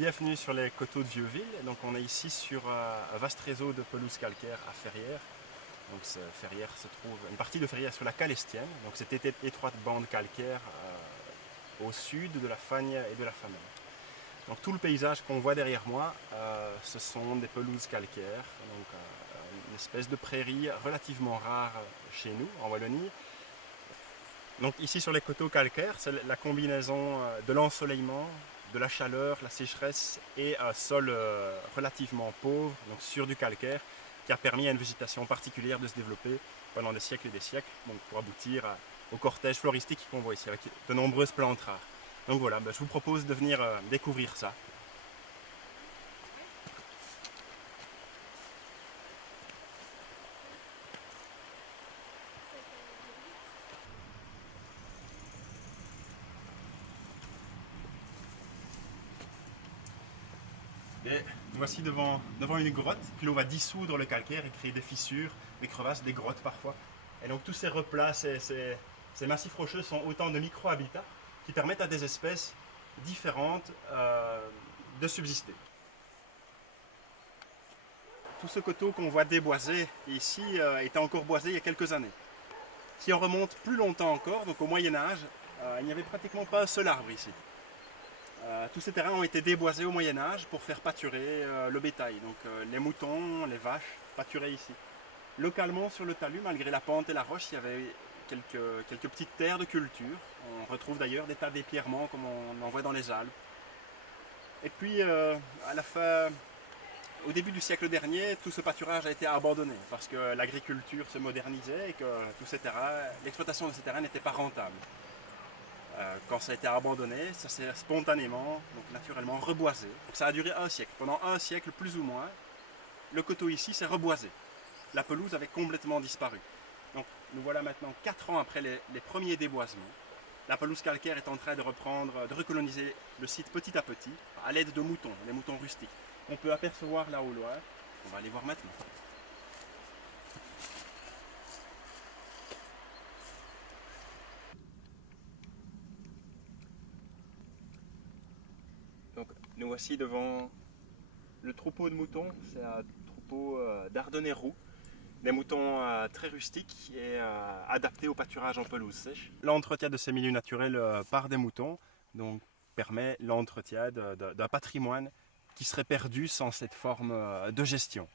bienvenue sur les coteaux de Vieux-Ville. Donc on est ici sur un vaste réseau de pelouse calcaire à Ferrières. Donc Ferrières se trouve, une partie de Ferrières sur la Calestienne, donc cette étroite bande calcaire au sud de la Fagne et de la Famenne. Donc tout le paysage qu'on voit derrière moi, ce sont des pelouses calcaires, donc une espèce de prairie relativement rare chez nous en Wallonie. Donc ici sur les coteaux calcaires, c'est la combinaison de l'ensoleillement, de la chaleur, la sécheresse et un sol relativement pauvre, donc sur du calcaire, qui a permis à une végétation particulière de se développer pendant des siècles et des siècles, donc pour aboutir au cortège floristique qu'on voit ici, avec de nombreuses plantes rares. Donc voilà, je vous propose de venir découvrir ça. Et voici devant une grotte que l'on va dissoudre le calcaire et créer des fissures, des crevasses, des grottes parfois. Et donc tous ces replats, ces massifs rocheux sont autant de micro-habitats qui permettent à des espèces différentes de subsister. Tout ce coteau qu'on voit déboisé ici était encore boisé il y a quelques années. Si on remonte plus longtemps encore, donc au Moyen-Âge, il n'y avait pratiquement pas un seul arbre ici. Tous ces terrains ont été déboisés au Moyen-Âge pour faire pâturer le bétail. Donc les moutons, les vaches pâturaient ici. Localement sur le talus, malgré la pente et la roche, il y avait quelques petites terres de culture. On retrouve d'ailleurs des tas d'épierrements comme on en voit dans les Alpes. Et puis au début du siècle dernier, tout ce pâturage a été abandonné parce que l'agriculture se modernisait et que l'exploitation de ces terrains n'était pas rentable. Quand ça a été abandonné, ça s'est spontanément, donc naturellement, reboisé. Donc ça a duré un siècle. Pendant un siècle, plus ou moins, le coteau ici s'est reboisé. La pelouse avait complètement disparu. Donc nous voilà maintenant 4 ans après les premiers déboisements. La pelouse calcaire est en train de recoloniser le site petit à petit, à l'aide de moutons, les moutons rustiques. On peut apercevoir là au loin, on va aller voir maintenant. Donc nous voici devant le troupeau de moutons, c'est un troupeau d'Ardennais roux, des moutons très rustiques et adaptés au pâturage en pelouse sèche. L'entretien de ces milieux naturels par des moutons donc, permet l'entretien d'un patrimoine qui serait perdu sans cette forme de gestion.